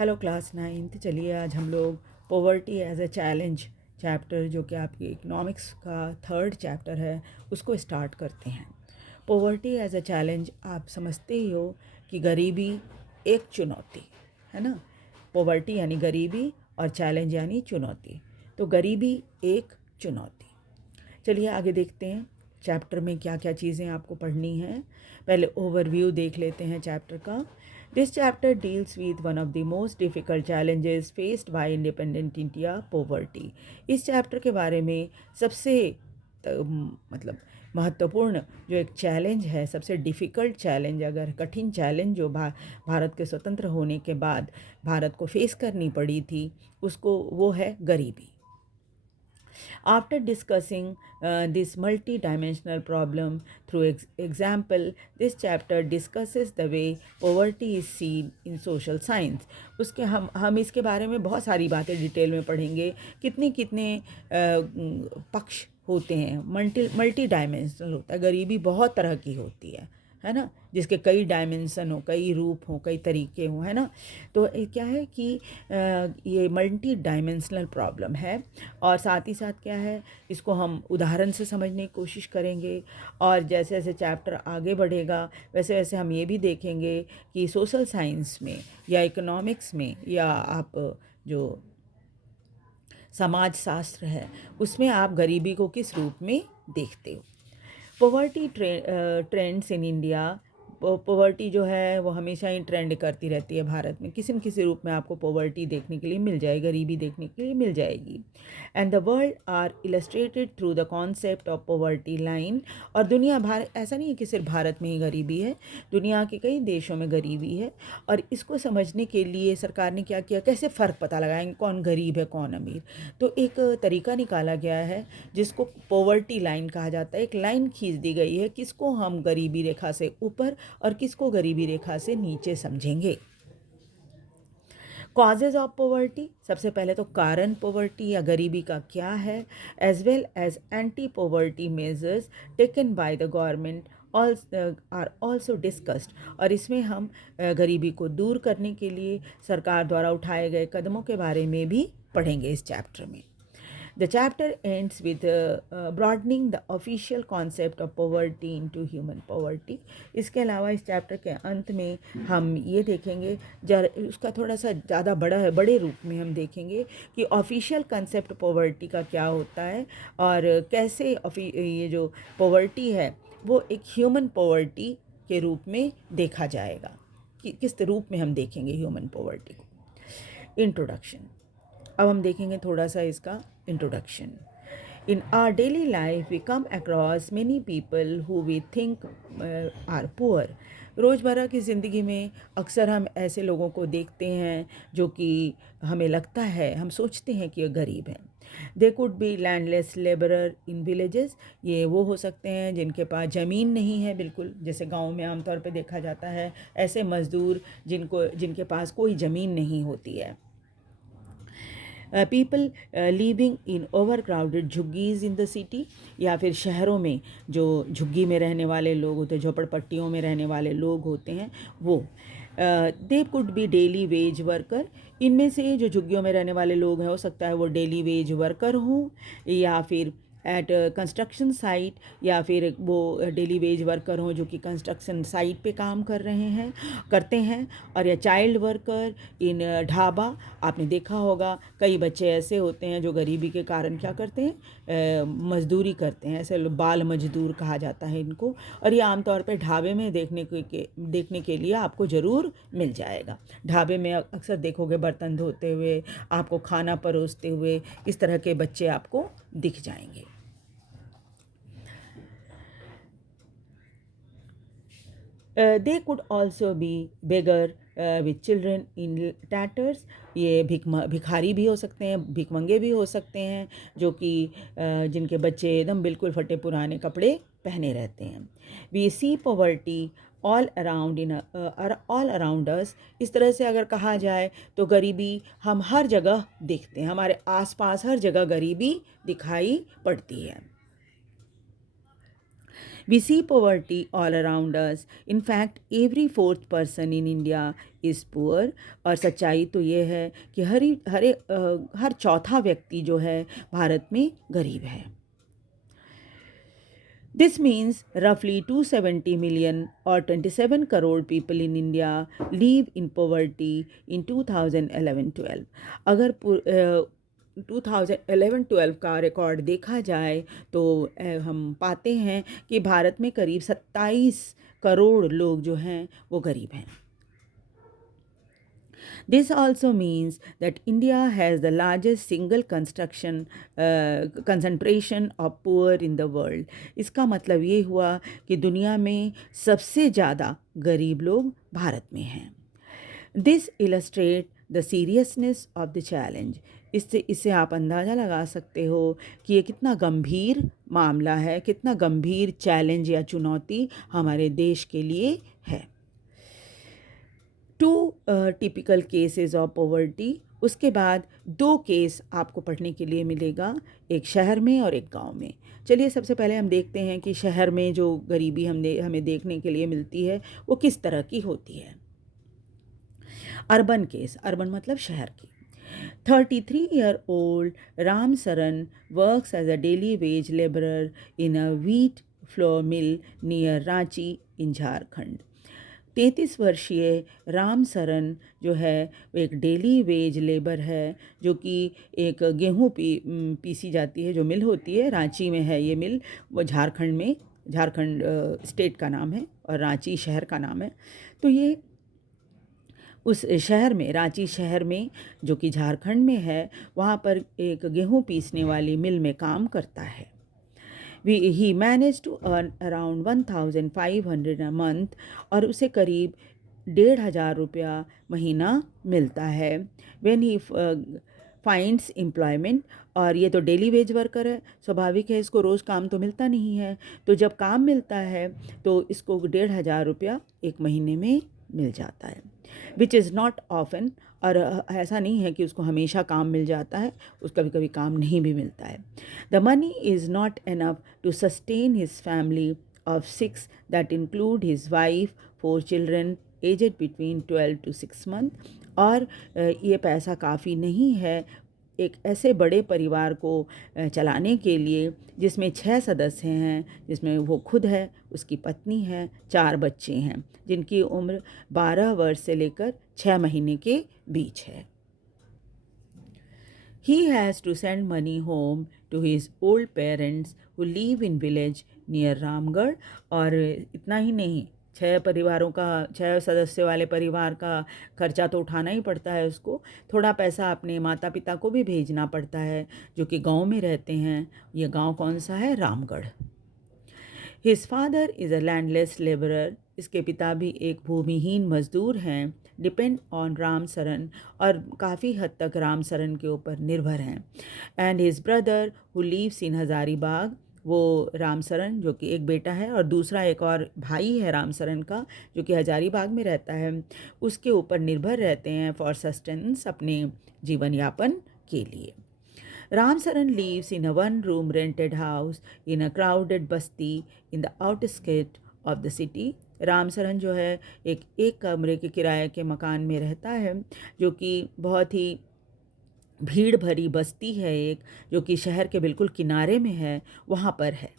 Hello class 9th। चलिए आज हम लोग poverty as a challenge chapter, जो कि आपकी इकोनॉमिक्स का 3rd चैप्टर है, उसको स्टार्ट करते हैं। पॉवर्टी एज अ चैलेंज, आप समझते ही हो कि गरीबी एक चुनौती है ना। पॉवर्टी यानी गरीबी और चैलेंज यानी चुनौती। तो गरीबी एक चुनौती। चलिए आगे देखते हैं चैप्टर में क्या क्या चीज़ें आपको पढ़नी हैं। पहले ओवरव्यू देख लेते हैं चैप्टर का। This chapter deals with one of the most difficult challenges faced by independent India, poverty. इस चैप्टर के बारे में सबसे मतलब महत्वपूर्ण जो एक चैलेंज है, सबसे डिफ़िकल्ट चैलेंज, अगर कठिन चैलेंज जो भारत के स्वतंत्र होने के बाद भारत को फेस करनी पड़ी थी, उसको वो है गरीबी। After discussing this multi-dimensional problem through example, this chapter discusses the way poverty is seen in social science. उसके हम इसके बारे में बहुत सारी बातें डिटेल में पढ़ेंगे। कितने कितने पक्ष होते हैं, मल्टी डायमेंशनल होता है। गरीबी बहुत तरह की होती है ना, जिसके कई डायमेंशन हो, कई रूप हो, कई तरीके हों, है ना। तो क्या है कि ये मल्टी डायमेंशनल प्रॉब्लम है, और साथ ही साथ क्या है, इसको हम उदाहरण से समझने की कोशिश करेंगे। और जैसे जैसे चैप्टर आगे बढ़ेगा वैसे वैसे हम ये भी देखेंगे कि सोशल साइंस में या इकोनॉमिक्स में या आप जो समाज शास्त्र है उसमें आप गरीबी को किस रूप में देखते हो। Poverty trends in India. Poverty जो है वो हमेशा ही ट्रेंड करती रहती है भारत में। किसी न किसी रूप में आपको पॉवर्टी देखने के लिए मिल जाएगी, गरीबी देखने के लिए मिल जाएगी। And the world are illustrated through the concept of poverty line. और दुनिया भर, ऐसा नहीं है कि सिर्फ भारत में ही गरीबी है, दुनिया के कई देशों में गरीबी है। और इसको समझने के लिए सरकार ने क्या किया, कैसे फ़र्क पता लगाएंगे कौन गरीब है कौन अमीर। तो एक तरीका निकाला गया है जिसको पॉवर्टी लाइन कहा जाता है। एक लाइन खींच दी गई है किसको हम गरीबी रेखा से ऊपर और किसको गरीबी रेखा से नीचे समझेंगे। कॉजेज ऑफ पॉवर्टी, सबसे पहले तो कारण पॉवर्टी या गरीबी का क्या है, as well as anti poverty measures taken by the government are also discussed. और इसमें हम गरीबी को दूर करने के लिए सरकार द्वारा उठाए गए कदमों के बारे में भी पढ़ेंगे इस चैप्टर में। The chapter ends with broadening the official concept of poverty into human poverty. इसके अलावा इस चैप्टर के अंत में हम ये देखेंगे, उसका थोड़ा सा ज़्यादा बड़े रूप में हम देखेंगे कि ऑफिशियल कंसेप्ट पॉवर्टी का क्या होता है और कैसे ये जो पॉवर्टी है वो एक ह्यूमन पॉवर्टी के रूप में देखा जाएगा, कि किस रूप में हम देखेंगे ह्यूमन पॉवर्टी को। इंट्रोडक्शन, अब हम देखेंगे थोड़ा सा इसका introduction. In our daily life we come across many people who we think are poor. रोज़मर्रा की ज़िंदगी में अक्सर हम ऐसे लोगों को देखते हैं जो कि हमें लगता है, हम सोचते हैं कि ये गरीब हैं। They could be landless labourer in villages. ये वो हो सकते हैं जिनके पास ज़मीन नहीं है, बिल्कुल जैसे गांव में आमतौर पे देखा जाता है, ऐसे मज़दूर जिनके पास कोई ज़मीन नहीं होती है। People living in overcrowded jhuggis in the city, या फिर शहरों में जो झुग्गी में रहने वाले लोग होते हैं, झोपड़पट्टियों में रहने वाले लोग होते हैं वो। They could be daily veg worker. इनमें से जो झुग्गियों में रहने वाले लोग हैं हो सकता है वो डेली वेज वर्कर हों, या फिर एट कंस्ट्रक्शन साइट, या फिर वो डेली वेज वर्कर हों जो कि कंस्ट्रक्शन साइट पे काम करते हैं, और या चाइल्ड वर्कर इन ढाबा। आपने देखा होगा कई बच्चे ऐसे होते हैं जो गरीबी के कारण क्या करते हैं, मजदूरी करते हैं, ऐसे बाल मजदूर कहा जाता है इनको। और ये आमतौर पे ढाबे में देखने के लिए आपको ज़रूर मिल जाएगा। ढाबे में अक्सर देखोगे बर्तन धोते हुए, आपको खाना परोसते हुए इस तरह के बच्चे आपको दिख जाएंगे। They could also be beggar with children in tatters. ये भिखारी भी हो सकते हैं, भिखमंगे भी हो सकते हैं जो कि जिनके बच्चे एकदम बिल्कुल फटे पुराने कपड़े पहने रहते हैं। We see poverty all around us. इस तरह से अगर कहा जाए तो गरीबी हम हर जगह देखते हैं, हमारे आसपास हर जगह गरीबी दिखाई पड़ती है। We see poverty all around us. In fact, every fourth person in India is poor. और सच्चाई तो ये है कि हर चौथा व्यक्ति जो है भारत में गरीब है. This means roughly 270 million or 27 crore people in India live in poverty in 2011-12. अगर 2011-12 का रिकॉर्ड देखा जाए तो हम पाते हैं कि भारत में करीब 27 करोड़ लोग जो हैं वो गरीब हैं. This also means that India has the largest single concentration of poor in the world. इसका मतलब ये हुआ कि दुनिया में सबसे ज़्यादा गरीब लोग भारत में हैं. This illustrates the seriousness of the challenge. इससे आप अंदाज़ा लगा सकते हो कि ये कितना गंभीर मामला है, कितना गंभीर चैलेंज या चुनौती हमारे देश के लिए है. 2 टिपिकल केसेस ऑफ पॉवर्टी. उसके बाद 2 केस आपको पढ़ने के लिए मिलेगा, एक शहर में और एक गांव में. चलिए सबसे पहले हम देखते हैं कि शहर में जो गरीबी हमें देखने के लिए मिलती है वो किस तरह की होती है. Urban case. अर्बन मतलब शहर की. 33-year-old Ram Saran works as a daily wage laborer in a wheat flour mill near Ranchi in Jharkhand. 33 वर्षीय राम सरन जो है वो एक डेली वेज लेबर है जो कि एक गेहूँ पीसी जाती है जो मिल होती है. रांची में है ये मिल. वो झारखंड स्टेट का नाम है और रांची शहर का नाम है. तो ये उस शहर में, रांची शहर में जो कि झारखंड में है, वहाँ पर एक गेहूँ पीसने वाली मिल में काम करता है. He managed to earn around 1,500 a month और उसे करीब 1,500 रुपया महीना मिलता है. When he finds employment, और ये तो डेली वेज वर्कर है, स्वाभाविक है इसको रोज़ काम तो मिलता नहीं है. तो जब काम मिलता है तो इसको 1,500 रुपया एक महीने में मिल जाता है. Which is not often. और ऐसा नहीं है कि उसको हमेशा काम मिल जाता है, उसको कभी कभी काम नहीं भी मिलता है. The money is not enough to sustain his family of 6 that include his wife, 4 children aged between 12 to 6 months. और ये पैसा काफ़ी नहीं है एक ऐसे बड़े परिवार को चलाने के लिए जिसमें 6 सदस्य हैं, जिसमें वो खुद है, उसकी पत्नी है, 4 बच्चे हैं जिनकी उम्र 12 वर्ष से लेकर 6 महीने के बीच है. He has to send money home to his old parents who live in village near Ramgarh. और इतना ही नहीं, 6 सदस्य वाले परिवार का खर्चा तो उठाना ही पड़ता है उसको. थोड़ा पैसा अपने माता पिता को भी भेजना पड़ता है जो कि गांव में रहते हैं. ये गांव कौन सा है? Ramgarh. His father is a landless labourer. इसके पिता भी एक भूमिहीन मजदूर हैं. Depend on Ram Saran. और काफ़ी हद तक राम सरन के ऊपर निर्भर हैं. And his brother who leaves इन हज़ारीबाग. वो राम सरन जो कि एक बेटा है और दूसरा एक और भाई है राम सरन का जो कि हजारीबाग में रहता है, उसके ऊपर निर्भर रहते हैं फॉर सस्टेनेंस, अपने जीवन यापन के लिए. Ram Saran lives in a one-room rented house in a crowded Basti in the outskirts of the city. Ram Saran जो है एक कमरे के किराए के मकान में रहता है जो कि बहुत ही भीड़ भरी बस्ती है एक, जो कि शहर के बिल्कुल किनारे में है, वहाँ पर है.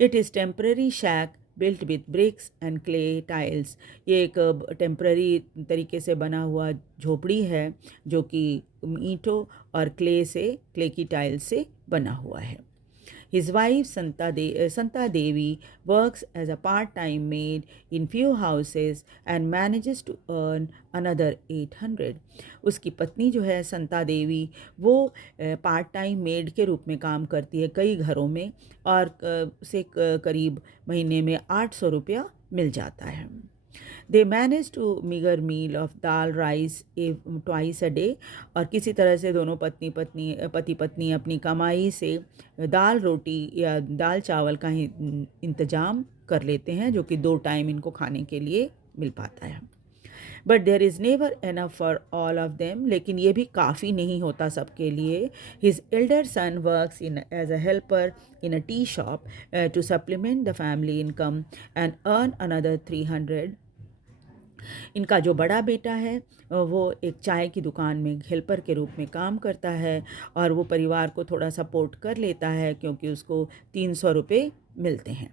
It is temporary shack built with bricks and clay tiles. ये एक टेम्पररी तरीके से बना हुआ झोपड़ी है जो कि ईंटों और क्ले की टाइल्स से बना हुआ है. His wife Santa Devi works as a part-time maid in few houses and manages to earn another 800. उसकी पत्नी जो है संता देवी वो पार्ट टाइम मेड के रूप में काम करती है कई घरों में और उसे करीब महीने में 800 रुपया मिल जाता है. They manage to meager meal of dal rice twice a day. और किसी तरह से दोनों पति पत्नी अपनी कमाई से दाल रोटी या दाल चावल का ही इंतज़ाम कर लेते हैं जो कि 2 टाइम इनको खाने के लिए मिल पाता है. But there is never enough for all of them, लेकिन ये भी काफ़ी नहीं होता सबके लिए. His elder son works in as a helper in a tea shop to supplement the family income and earn another 300. इनका जो बड़ा बेटा है वो एक चाय की दुकान में हेल्पर के रूप में काम करता है और वो परिवार को थोड़ा सपोर्ट कर लेता है क्योंकि उसको 300 रुपये मिलते हैं.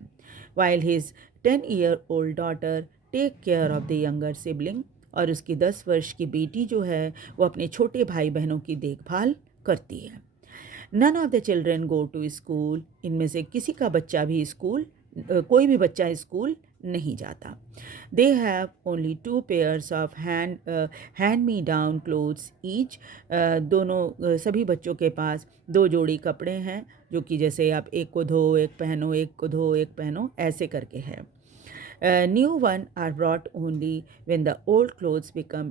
While his 10-year-old daughter take care of the younger sibling, और उसकी 10 वर्ष की बेटी जो है वो अपने छोटे भाई बहनों की देखभाल करती है. None of the children go to school, इनमें से किसी का बच्चा भी कोई भी बच्चा स्कूल नहीं जाता. They have only 2 pairs of hand me down clothes each, सभी बच्चों के पास 2 जोड़ी कपड़े हैं जो कि जैसे आप एक को धो एक पहनो, एक को धो एक पहनो, ऐसे करके है. New one are brought only when the old clothes become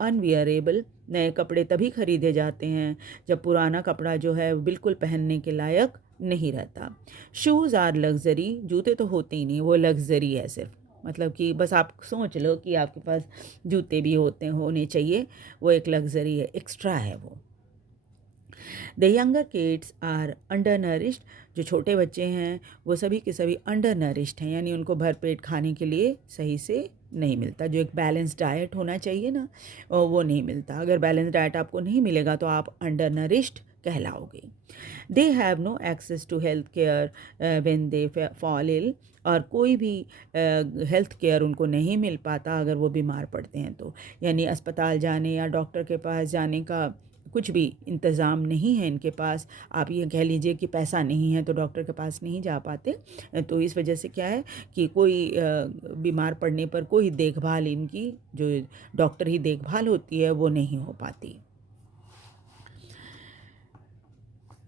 unwearable. नए कपड़े तभी खरीदे जाते हैं जब पुराना कपड़ा जो है बिल्कुल पहनने के लायक नहीं रहता. शूज़ आर लग्जरी, जूते तो होते ही नहीं, वो लग्जरी है सिर्फ. मतलब कि बस आप सोच लो कि आपके पास जूते भी होने चाहिए, वो एक लग्जरी है, एक्स्ट्रा है वो. The younger kids are undernourished, जो छोटे बच्चे हैं वो सभी के सभी अंडर नरिश्ड हैं, यानी उनको भरपेट खाने के लिए सही से नहीं मिलता. जो एक बैलेंस डाइट होना चाहिए ना, वो नहीं मिलता. अगर बैलेंस डाइट आपको नहीं मिलेगा तो आप अंडर नरिश्ड कहलाओगे. They have no access to health care when they fall ill, और कोई भी हेल्थ केयर उनको नहीं मिल पाता अगर वो बीमार पड़ते हैं तो, यानी अस्पताल जाने या डॉक्टर के पास जाने का कुछ भी इंतज़ाम नहीं है इनके पास. आप ये कह लीजिए कि पैसा नहीं है तो डॉक्टर के पास नहीं जा पाते. तो इस वजह से क्या है कि कोई बीमार पड़ने पर कोई देखभाल, इनकी जो डॉक्टर ही देखभाल होती है वो नहीं हो पाती.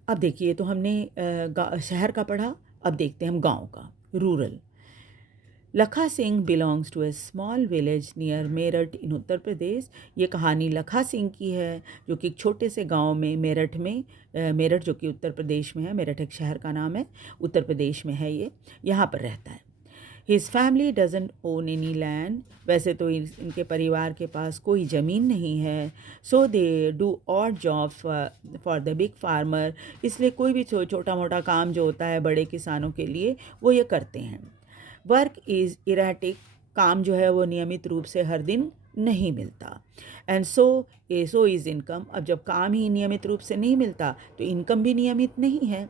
अब देखिए, तो हमने शहर का पढ़ा, अब देखते हैं हम गांव का, rural. Lakha Singh belongs to a small village near Meerut in Uttar Pradesh. ये कहानी लखा सिंह की है जो कि एक छोटे से गांव में मेरठ जो कि उत्तर प्रदेश में है, मेरठ एक शहर का नाम है, उत्तर प्रदेश में है ये, यहाँ पर रहता है. His family doesn't own any land, वैसे तो इनके परिवार के पास कोई ज़मीन नहीं है. So they do odd job for the big farmer, इसलिए कोई भी छोटा मोटा काम जो होता है बड़े किसानों के लिए वो ये करते हैं. वर्क इज़ इरेटिक, काम जो है वो नियमित रूप से हर दिन नहीं मिलता. एंड सो इज़ इनकम, अब जब काम ही नियमित रूप से नहीं मिलता तो इनकम भी नियमित नहीं है.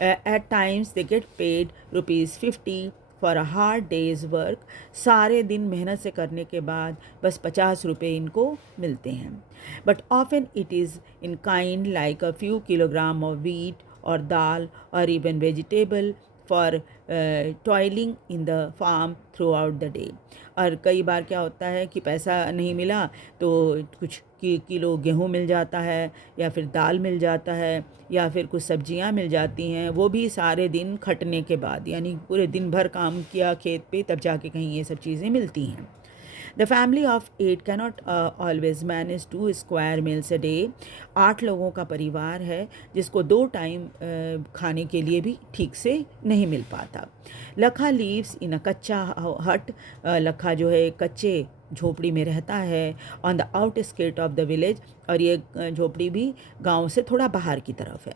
At times they get paid ₹50 for a hard day's work, सारे दिन मेहनत से करने के बाद बस 50 रुपये इनको मिलते हैं. But often it is in kind like a few kilogram of wheat और दाल और even vegetable for toiling in the farm throughout the day. और कई बार क्या होता है कि पैसा नहीं मिला तो कुछ किलो गेहूँ मिल जाता है, या फिर दाल मिल जाता है, या फिर कुछ सब्जियां मिल जाती हैं, वो भी सारे दिन खटने के बाद, यानी पूरे दिन भर काम किया खेत पे तब जाके कहीं ये सब चीज़ें मिलती हैं. The family of 8 cannot always manage 2 square meals a day. 8 लोगों का परिवार है जिसको 2 टाइम खाने के लिए भी ठीक से नहीं मिल पाता. लखा लीव्स इन अ कच्चा हट, लखा जो है कच्चे झोपड़ी में रहता है on the outskirt of the village, और ये झोपड़ी भी गांव से थोड़ा बाहर की तरफ है.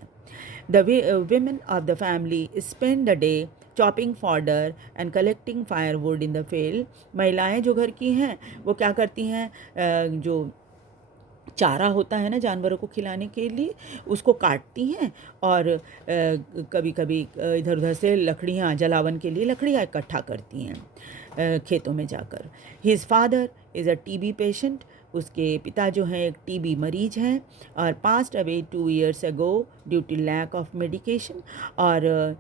The women of the family spend the day chopping fodder and collecting firewood in the field. महिलाएं जो घर की हैं वो क्या करती हैं, जो चारा होता है ना जानवरों को खिलाने के लिए, उसको काटती हैं और कभी कभी इधर उधर से लकड़ियाँ, जलावन के लिए लकड़ियाँ इकट्ठा करती हैं खेतों में जाकर. His father is a TB patient, उसके पिता जो हैं एक टीबी मरीज हैं और passed away 2 years ago due to lack of medication. और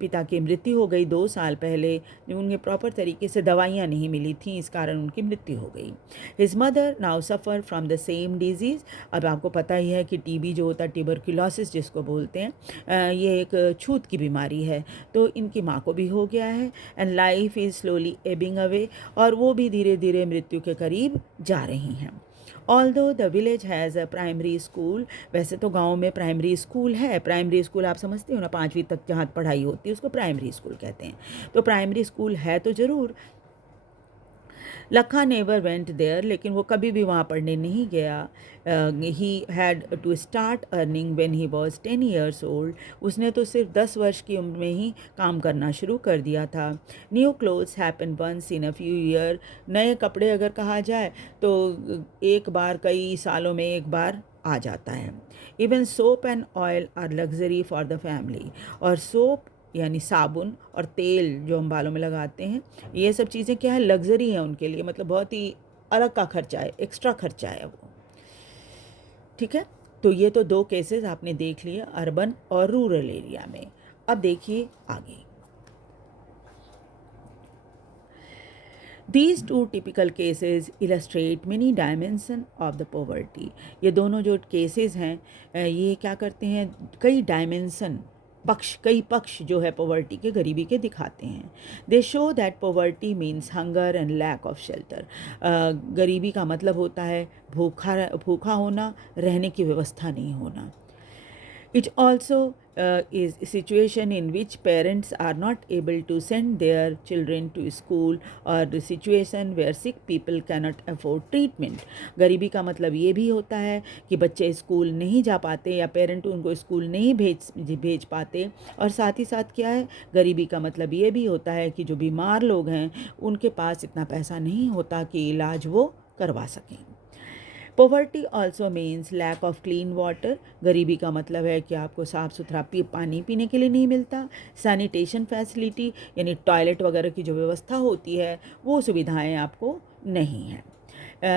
पिता की मृत्यु हो गई 2 साल पहले, उन्हें प्रॉपर तरीके से दवाइयाँ नहीं मिली थी, इस कारण उनकी मृत्यु हो गई. His mother now suffer from the same disease. अब आपको पता ही है कि टीबी जो होता है, ट्यूबरकुलोसिस जिसको बोलते हैं, ये एक छूत की बीमारी है, तो इनकी माँ को भी हो गया है. And life is slowly Ebbing away, और वो भी धीरे धीरे मृत्यु के करीब जा रही हैं. Although the village has a primary school, वैसे तो गांव में प्राइमरी स्कूल है. प्राइमरी स्कूल आप समझते हो ना, 5वीं तक जहाँ पढ़ाई होती है उसको प्राइमरी स्कूल कहते हैं. तो प्राइमरी स्कूल है तो ज़रूर. लखा नेवर वेंट देयर, लेकिन वो कभी भी वहाँ पढ़ने नहीं गया। He had to start earning when he was 10 years old. उसने तो सिर्फ 10 वर्ष की उम्र में ही काम करना शुरू कर दिया था। New clothes happen once in a few year. नए कपड़े अगर कहा जाए तो एक बार, कई सालों में एक बार आ जाता है। Even soap and oil are luxury for the family. और सोप यानी साबुन और तेल जो हम बालों में लगाते हैं, ये सब चीज़ें क्या है, लग्जरी है उनके लिए, मतलब बहुत ही अलग का खर्चा है, एक्स्ट्रा खर्चा है वो। ठीक है, तो ये तो 2 केसेस आपने देख लिए अर्बन और रूरल एरिया में। अब देखिए आगे। These two typical cases illustrate many dimension of the poverty। ये दोनों जो केसेस हैं ये क्या करते हैं, कई डायमेंशन, कई पक्ष जो है पॉवर्टी के, गरीबी के दिखाते हैं। They show that poverty means hunger and lack of shelter. गरीबी का मतलब होता है भूखा होना, रहने की व्यवस्था नहीं होना। It also is a situation in which parents are not able to send their children to school, or the situation where sick people cannot afford treatment। गरीबी का मतलब ये भी होता है कि बच्चे स्कूल नहीं जा पाते या पेरेंट उनको स्कूल नहीं भेज पाते। और साथ ही साथ क्या है, गरीबी का मतलब ये भी होता है कि जो बीमार लोग हैं उनके पास इतना पैसा नहीं होता कि इलाज वो करवा सकें। Poverty also means lack of clean water. गरीबी का मतलब है कि आपको साफ़ सुथरा पानी पीने के लिए नहीं मिलता। सैनिटेशन फैसिलिटी यानी टॉयलेट वगैरह की जो व्यवस्था होती है वो सुविधाएं आपको नहीं हैं।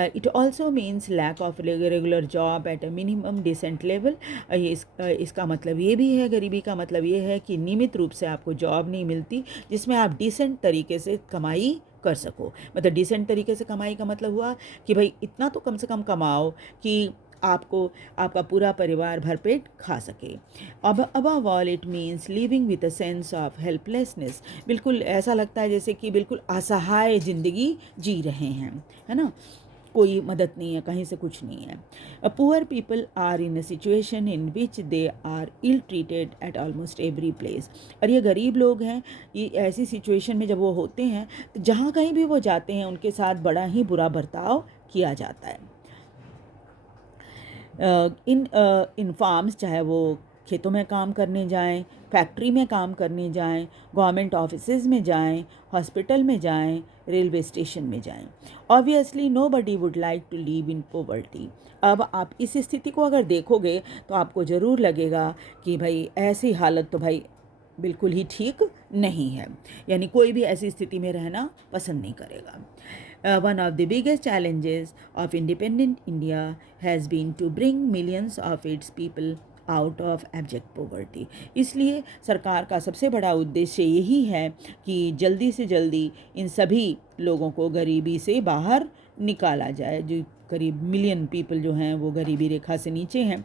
It also means lack of regular job at a minimum decent level. इसका मतलब ये भी है, गरीबी का मतलब ये है कि नियमित रूप से आपको जॉब नहीं मिलती जिसमें आप डिसेंट तरीके से कमाई कर सको। मतलब डिसेंट तरीके से कमाई का मतलब हुआ कि भाई इतना तो कम से कम कमाओ कि आपका पूरा परिवार भरपेट खा सके। अब above all it means living with a sense of helplessness. बिल्कुल ऐसा लगता है जैसे कि बिल्कुल असहाय ज़िंदगी जी रहे हैं, है ना, कोई मदद नहीं है, कहीं से कुछ नहीं है। Poor people are in a situation in which they are ill treated at almost every place. और ये गरीब लोग हैं, ये ऐसी सिचुएशन में जब वो होते हैं तो जहाँ कहीं भी वो जाते हैं उनके साथ बड़ा ही बुरा बर्ताव किया जाता है। इन फार्म्स, चाहे वो खेतों में काम करने जाएं, फैक्ट्री में काम करने जाएं, गवर्नमेंट ऑफिसेज में जाएं, हॉस्पिटल में जाएं, रेलवे स्टेशन में जाएं। Obviously nobody would like to live in poverty. अब आप इस स्थिति को अगर देखोगे तो आपको ज़रूर लगेगा कि भाई ऐसी हालत तो भाई बिल्कुल ही ठीक नहीं है, यानी कोई भी ऐसी स्थिति में रहना पसंद नहीं करेगा। One of the biggest challenges of independent India has been to bring millions of its people out of abject poverty. इसलिए सरकार का सबसे बड़ा उद्देश्य यही है कि जल्दी से जल्दी इन सभी लोगों को गरीबी से बाहर निकाला जाए। जो करीब मिलियन पीपल जो हैं वो गरीबी रेखा से नीचे हैं,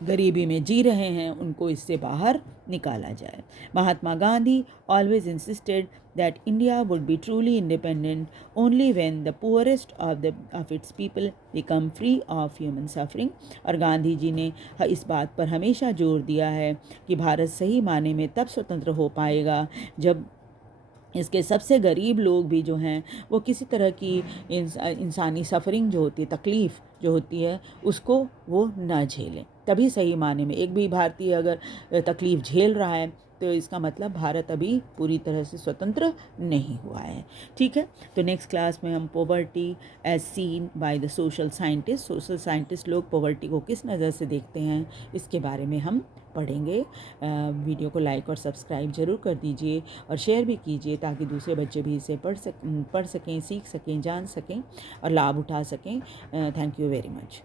गरीबी में जी रहे हैं, उनको इससे बाहर निकाला जाए। Mahatma Gandhi always insisted that India would be truly independent only when the poorest of its people become free of human suffering। और गांधी जी ने इस बात पर हमेशा जोर दिया है कि भारत सही माने में तब स्वतंत्र हो पाएगा जब इसके सबसे गरीब लोग भी जो हैं वो किसी तरह की इंसानी सफरिंग जो होती है, तकलीफ़ जो होती है, उसको वो ना झेलें। तभी सही माने में एक भी भारतीय अगर तकलीफ़ झेल रहा है तो इसका मतलब भारत अभी पूरी तरह से स्वतंत्र नहीं हुआ है। ठीक है, तो नेक्स्ट क्लास में हम poverty as seen by the social scientist लोग पॉवर्टी को किस नज़र से देखते हैं, इसके बारे में हम पढ़ेंगे। वीडियो को लाइक और सब्सक्राइब ज़रूर कर दीजिए और शेयर भी कीजिए ताकि दूसरे बच्चे भी इसे पढ़ सकें, सीख सकें, जान सकें और लाभ उठा सकें। Thank you very much.